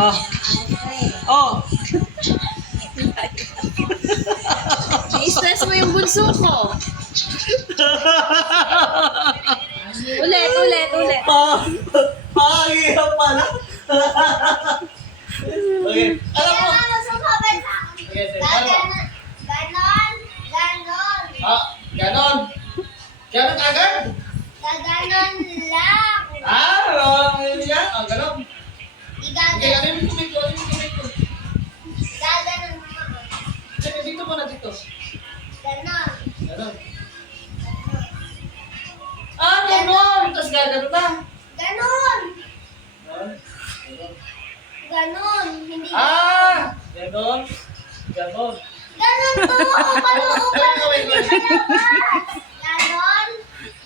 Oh. Oh. I-stress mo yung bunso ko. Ulit. Hirap pala. Okay. Alam mo. Okay, sige. Ganon. Ganon. Ganon agad? Gaganon lang. Yun yan. Ganon. Okay, ano yung kumit ko? Gaganon mo. Dito muna, dito. Ganon. Ganon. Ganon. Tapos gaganon na. Ganon. Ganon. Ganon. Hindi. Ganon. Ganon. Ganon to. Paloob. Wait. Ganon.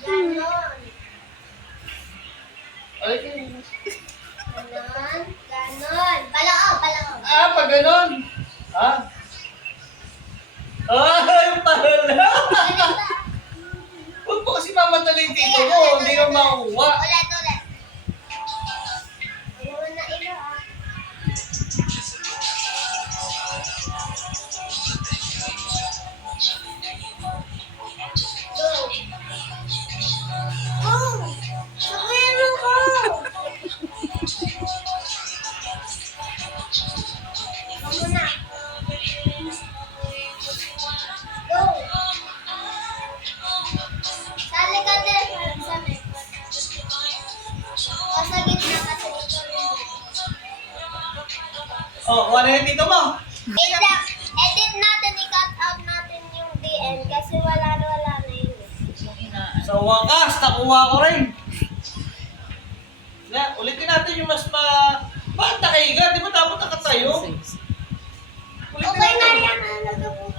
Ganon. Okay. Ganon. Ganon. Paloob. Pag ganon. Yung pala. Huwag po kasi mamatali dito mo. Hindi ka makuha. Ulit. Ano na ilo Go! Sabihin ko! Ikaw muna. Go! Sali ka din. Sali. Sa gitna kasi ito rin. Wala yung tito mo. Edit natin, i-cut out natin yung DN kasi wala na yun. Sa wakas, nakuha ko rin. Ulitin natin yung mas Bakit nakahiga? Di ba dapat nakatayo? Ulitin Okay na natin. yan, nagkapupo